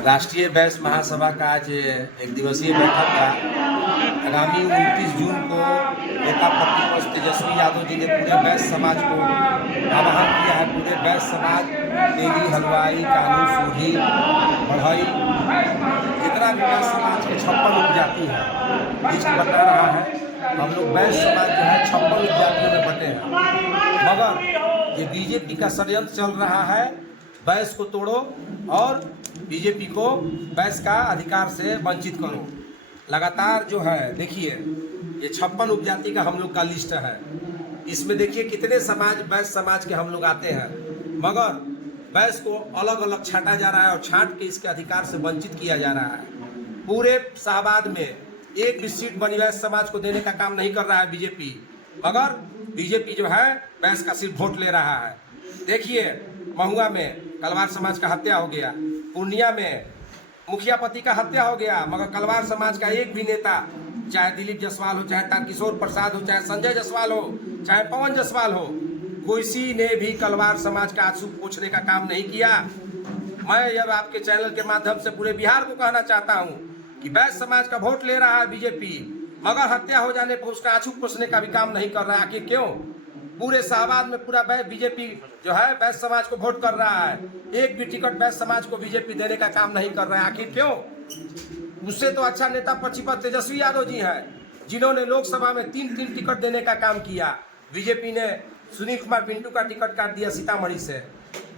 राष्ट्रीय बैस महासभा का आज एक दिवसीय बैठक था। आगामी 29 जून को नेता प्रतिपक्ष तेजस्वी यादव जी ने पूरे बैस समाज को आह्वान किया है। पूरे बैस समाज तेली, हलवाई, कानू, सूही, बढ़ई, जितना भी बैस समाज के 56 उपजाति है, लिस्ट बता रहा है। हम लोग बैस समाज जो है 56 उपजातियों में बटे हैं, मगर ये बीजेपी का षड्यंत्र चल रहा है। बैस को तोड़ो और बीजेपी को बैस का अधिकार से वंचित करो। लगातार जो है देखिए, ये 56 उपजाति का हम लोग का लिस्ट है। इसमें देखिए कितने समाज बैस समाज के हम लोग आते हैं, मगर बैस को अलग अलग छांटा जा रहा है और छांट के इसके अधिकार से वंचित किया जा रहा है। पूरे शाहबाद में एक भी सीट बनी बैस समाज को देने का काम नहीं कर रहा है बीजेपी, मगर बीजेपी जो है बैस का सिर्फ वोट ले रहा है। देखिए, महुआ में कलवार समाज का हत्या हो गया, पूर्णिया में मुखिया पति का हत्या हो गया, मगर कलवार समाज का एक भी नेता, चाहे दिलीप जायसवाल हो, चाहे तारकिशोर प्रसाद हो, चाहे संजय जायसवाल हो, चाहे पवन जायसवाल हो, किसी ने भी कलवार समाज का आंसू पोंछने का काम नहीं किया। मैं अब आपके चैनल के माध्यम से पूरे बिहार को कहना चाहता हूं कि बैस समाज का वोट ले रहा है बीजेपी, मगर हत्या हो जाने पर उसका आंसू पोंछने का भी काम नहीं कर रहा है। आखिर क्यों? पूरे शाहबाद में पूरा बीजेपी जो है बैस समाज को वोट कर रहा है, एक भी टिकट बैस समाज को बीजेपी देने का काम नहीं कर रहा है। आखिर क्यों? उससे तो अच्छा नेता प्रतिपक्ष तेजस्वी यादव जी हैं, जिन्होंने लोकसभा में 3 टिकट देने का काम किया। बीजेपी ने सुनील कुमार पिंटू का टिकट काट दिया सीतामढ़ी से,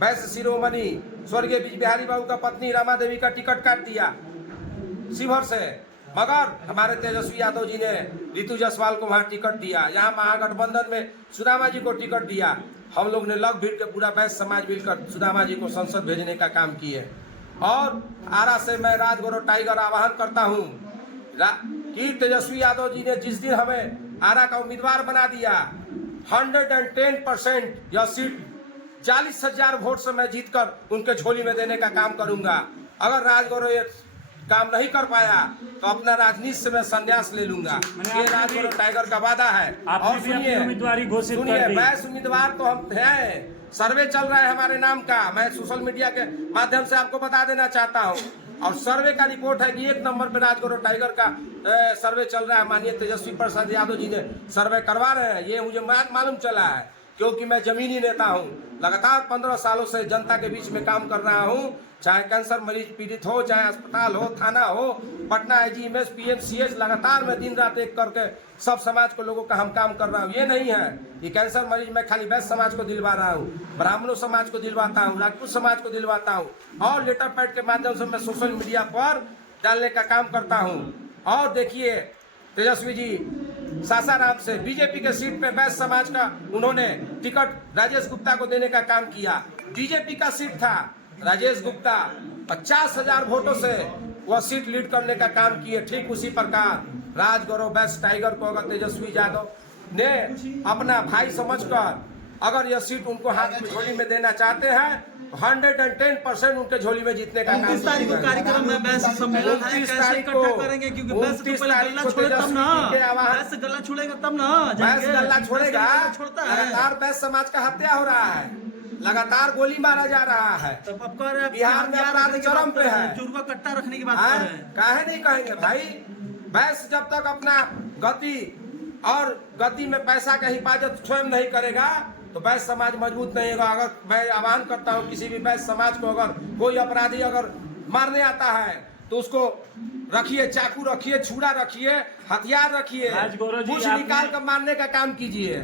बैस शिरोमणि स्वर्गीय बिहारी बाबू का पत्नी रमा देवी का टिकट काट दिया शिवहर से, मगर हमारे तेजस्वी यादव जी ने रितु जायसवाल को वहाँ टिकट दिया। यहाँ महागठबंधन में सुदामा जी को टिकट दिया। हम लोग ने लग भीड़ के पूरा बैस समाज मिलकर सुदामा जी को संसद भेजने का काम किए। और आरा से मैं राजगौरव टाइगर आह्वान करता हूँ कि तेजस्वी यादव जी ने जिस दिन हमें आरा का उम्मीदवार बना दिया, 110% यह सीट 40,000 वोट से मैं जीतकर उनके झोली में देने का काम करूंगा। अगर राजगौरव ये काम नहीं कर पाया तो अपना राजनीति से मैं संन्यास ले लूंगा। ये राजगौरव टाइगर का वादा है। और सुनिए, बैस उम्मीदवार तो हम हैं, सर्वे चल रहा है हमारे नाम का। मैं सोशल मीडिया के माध्यम से आपको बता देना चाहता हूँ, और सर्वे का रिपोर्ट है कि 1 नंबर पे राजगौरव टाइगर का सर्वे चल रहा है। माननीय तेजस्वी प्रसाद यादव जी ने सर्वे करवा रहे हैं, ये मुझे मालूम चला है, क्योंकि मैं जमीनी नेता हूँ। लगातार 15 सालों से जनता के बीच में काम कर रहा हूँ, चाहे कैंसर मरीज पीड़ित हो, चाहे अस्पताल हो, थाना हो, पटना IGMS, PMCH, लगातार मैं दिन रात एक करके सब समाज को लोगों का हम काम कर रहा हूँ। ये नहीं है कि कैंसर मरीज मैं खाली बैस समाज को दिलवा रहा हूँ, ब्राह्मणों समाज को दिलवाता हूँ, राजपूत समाज को दिलवाता हूँ, और लेटर पैड के माध्यम से मैं सोशल मीडिया पर डालने का काम करता हूँ। और देखिए, तेजस्वी जी सासाराम से बीजेपी के सीट पे बैस समाज का उन्होंने टिकट राजेश गुप्ता को देने का काम किया। बीजेपी का सीट था, राजेश गुप्ता 50,000 वोटों से वह सीट लीड करने का काम किए। ठीक उसी प्रकार राजगौरव बैस टाइगर को अगर तेजस्वी यादव ने अपना भाई समझकर अगर यह सीट उनको हाथ में झोली में देना चाहते हैं, 110% उनके झोली में जीतने का काम। 29 तारीख को कार्यक्रम में बैस सम्मेलन है, कैसे इकट्ठा करेंगे? क्योंकि बैस तो पहले गल्ला छोड़े तब ना, बैस गल्ला छोड़ेगा तब ना, बैस गल्ला छोड़ेगा। छोड़ता है। लगातार बैस समाज का हत्या हो रहा है, लगातार गोली मारा जा रहा है। तब अब कह रहे हैं बिहार में अपराध चरम पे है, जुर्मा कट्टा रखने की बात कर रहे हैं। काहे नहीं कहेंगे भाई? बैस जब तक अपना गति में पैसा का हिफाजत स्वयं नहीं करेगा तो बैस समाज मजबूत नहीं होगा। अगर मैं आह्वान करता हूँ, किसी भी बैस समाज को अगर कोई अपराधी अगर मारने आता है तो उसको रखिए, चाकू रखिए, छुरा रखिए, हथियार रखिए, कुछ निकाल कर मारने का काम कीजिए,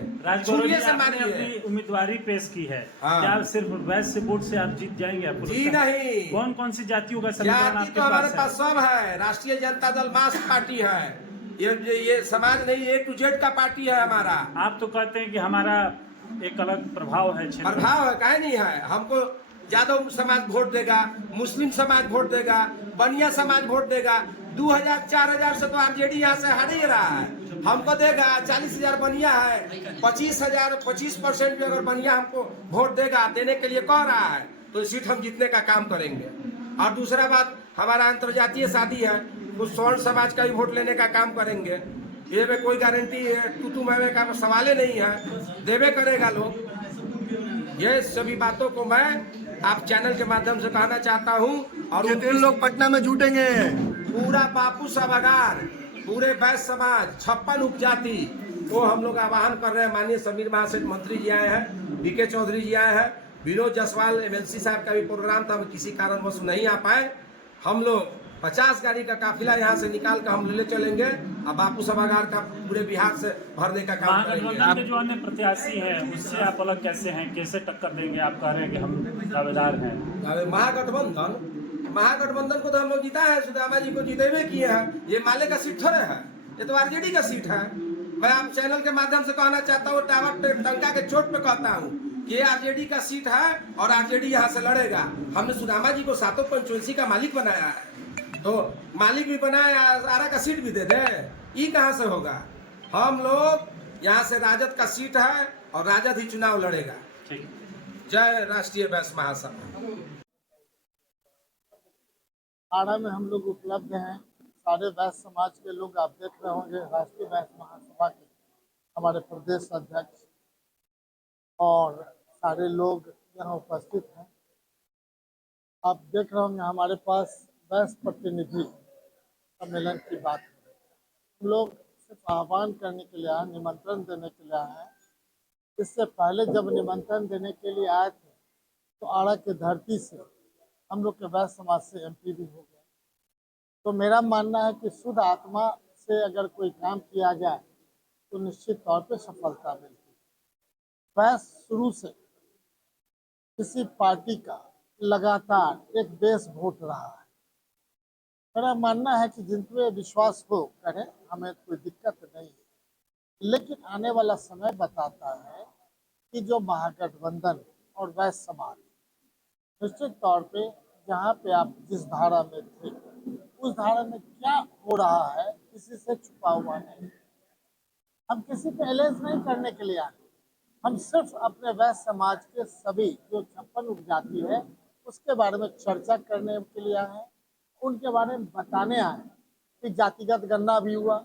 छुरिये से मारिए। उम्मीदवारी पेश की है, हाँ। क्या सिर्फ बैस से वोट से आप जीत जाएंगे? जी नहीं, कौन सी जातियों का जाति तो हमारे पास सब है। राष्ट्रीय जनता दल मास पार्टी है, ये समाज नहीं, A to Z का पार्टी है हमारा। आप तो कहते हैं कि हमारा एक अलग प्रभाव है, प्रभाव है, काहे नहीं है? हमको यादव समाज वोट देगा, मुस्लिम समाज वोट देगा, बनिया समाज वोट देगा। 2,000-4,000 से तो RJD यहाँ से हार ही रहा है, हमको देगा। 40,000 बनिया है, 25% भी अगर बनिया हमको वोट देगा, देने के लिए कह रहा है, तो सीट हम जीतने का काम करेंगे। और दूसरा बात, हमारा अंतर्जातीय शादी है, उस स्वर्ण समाज का भी वोट लेने का काम करेंगे। ये में कोई गारंटी है, तू मैं का सवाल ही नहीं है, देवे करेगा लोग। ये सभी बातों को मैं आप चैनल के माध्यम से कहना चाहता हूँ और कितने लोग पटना में जुटेंगे? पूरा बापू सभागार, पूरे वैश्य समाज, 56 उपजाति को हम लोग आह्वान कर रहे हैं। माननीय समीर महासेठ मंत्री जी आए हैं, बीके चौधरी जी आए हैं, विनोद जायसवाल एमएलसी साहब का भी प्रोग्राम था, किसी कारणवश नहीं आ पाए। हम लोग 50 गाड़ी का काफिला यहाँ से निकाल कर हम ले चलेंगे और बापू सभागार का पूरे बिहार से भरने का काम करेंगे। महागठबंधन के जो अन्य प्रत्याशी हैं उससे आप अलग कैसे हैं, कैसे टक्कर देंगे? आप कह रहे हैं कि हम दावेदार हैं। महागठबंधन को तो हम लोग जीता है, सुदामा जी को जीतेबे किए हैं। ये माले का सीट थोड़े है, ये तो आरजेडी का सीट है। मैं आप चैनल के माध्यम से कहना चाहता हूँ, टावर टंका के चोट पे कहता हूँ, ये आरजेडी का सीट है और आरजेडी यहाँ से लड़ेगा। हमने सुदामा जी को 7 पंचवंशी का मालिक बनाया है, तो मालिक भी बनाया, आरा का सीट भी दे दे, ये कहाँ से होगा? हम लोग यहाँ से राजद का सीट है और राजद ही चुनाव लड़ेगा। जय राष्ट्रीय वैश्य महासभा। आड़ा में हम लोग उपलब्ध हैं, सारे वैश्य समाज के लोग आप देख रहे होंगे। राष्ट्रीय वैश्य महासभा के हमारे प्रदेश अध्यक्ष और सारे लोग यहाँ उपस्थित हैं। आप देख रहे होंगे हमारे पास वैश्य प्रतिनिधि सम्मेलन की बात है। हम लोग सिर्फ आह्वान करने के लिए आए, निमंत्रण देने के लिए आए हैं। इससे पहले जब निमंत्रण देने के लिए आए थे तो आड़ा की धरती से हम लोग के वैश्य समाज से एमपी भी हो गए। तो मेरा मानना है कि शुद्ध आत्मा से अगर कोई काम किया जाए तो निश्चित तौर पे सफलता मिलती है। वैश्य शुरू से किसी पार्टी का लगातार एक बेस वोट रहा है। मेरा मानना है कि जिन पे विश्वास हो करें, हमें कोई दिक्कत नहीं है। लेकिन आने वाला समय बताता है कि जो महागठबंधन और वैश्य समाज निश्चित तौर पे जहाँ पे आप जिस धारा में थे उस धारा में क्या हो रहा है किसी से छुपा हुआ नहीं। हम किसी पे एलान नहीं करने के लिए आए, हम सिर्फ अपने वैश्य समाज के सभी जो 56 उपजाति है उसके बारे में चर्चा करने के लिए आए हैं, उनके बारे में बताने आए कि जातिगत गणना भी हुआ।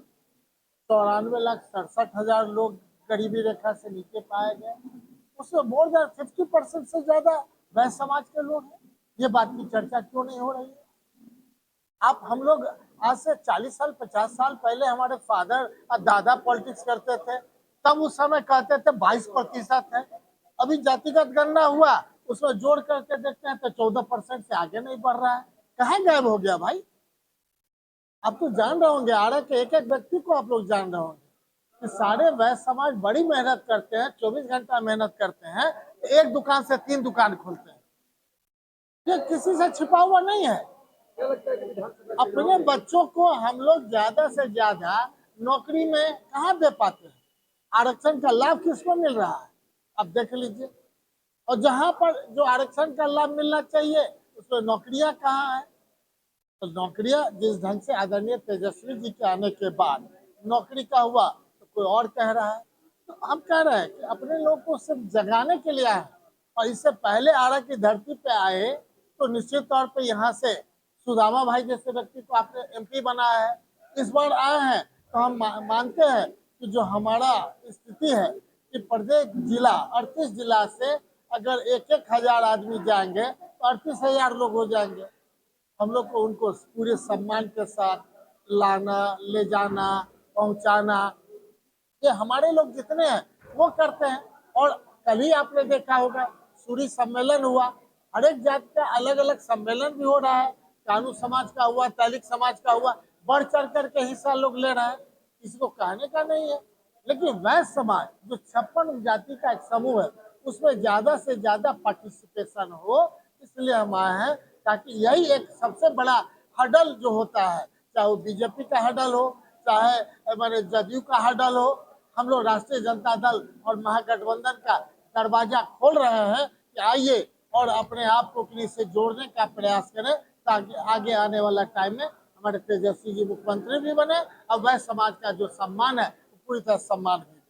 94,67,000 लोग गरीबी रेखा से नीचे पाए गए, उसमें मोर देन 50% से ज्यादा वैश्य समाज के लोग हैं। ये बात की चर्चा क्यों नहीं हो रही है? आप हम लोग आज से 40 साल 50 साल पहले हमारे फादर और दादा पॉलिटिक्स करते थे, तब उस समय कहते थे 22% है। अभी जातिगत गणना हुआ, उसमें जोड़ करके देखते हैं तो 14% से आगे नहीं बढ़ रहा है। कहाँ गायब हो गया भाई? आप तो जान रहे होंगे, आड़ा के एक एक व्यक्ति को आप लोग जान रहे होंगे कि सारे वैश्य समाज बड़ी मेहनत करते हैं, 24 घंटा मेहनत करते हैं, एक दुकान से 3 दुकान खोलते हैं। ये किसी से छिपा हुआ नहीं है। अपने बच्चों को हम लोग ज्यादा से ज्यादा नौकरी में कहाँ दे पाते हैं? आरक्षण का लाभ किसको मिल रहा है? आप देख लीजिए। और जहाँ पर जो आरक्षण का लाभ मिलना चाहिए उसमें नौकरियां कहाँ है? तो नौकरियां जिस ढंग से आदरणीय तेजस्वी जी के आने के बाद नौकरी का हुआ तो कोई और कह रहा है। तो हम कह रहे हैं कि अपने लोग को सिर्फ जगाने के लिए आए, और इससे पहले आड़ा की धरती पे आए तो निश्चित तौर पे यहाँ से सुदामा भाई जैसे व्यक्ति को आपने एमपी बनाया है। इस बार आए हैं तो हम मानते हैं कि जो हमारा स्थिति है कि प्रत्येक जिला 38 जिला से अगर 1,000 आदमी जाएंगे तो 38,000 लोग हो जाएंगे। हम लोग को उनको पूरे सम्मान के साथ लाना, ले जाना, पहुंचाना, ये हमारे लोग जितने हैं वो करते हैं। और कल ही आपने देखा होगा सूरी सम्मेलन हुआ, हर एक जाति का अलग अलग सम्मेलन भी हो रहा है। कानू समाज का हुआ, तैलिक समाज का हुआ, बढ़ चढ़ करके हिस्सा लोग ले रहे हैं, किसी को कहने का नहीं है। लेकिन वैश्य समाज जो 56 जाति का एक समूह है उसमें ज्यादा से ज्यादा पार्टिसिपेशन हो, इसलिए हम आए हैं ताकि यही एक सबसे बड़ा हडल जो होता है, चाहे वो बीजेपी का हडल हो, चाहे हमारे जदयू का हडल हो, हम लोग राष्ट्रीय जनता दल और महागठबंधन का दरवाजा खोल रहे हैं कि आइए और अपने आप को किसी से जोड़ने का प्रयास करें ताकि आगे आने वाला टाइम में हमारे तेजस्वी जी मुख्यमंत्री भी बने और वह समाज का जो सम्मान है पूरी तरह सम्मान भी।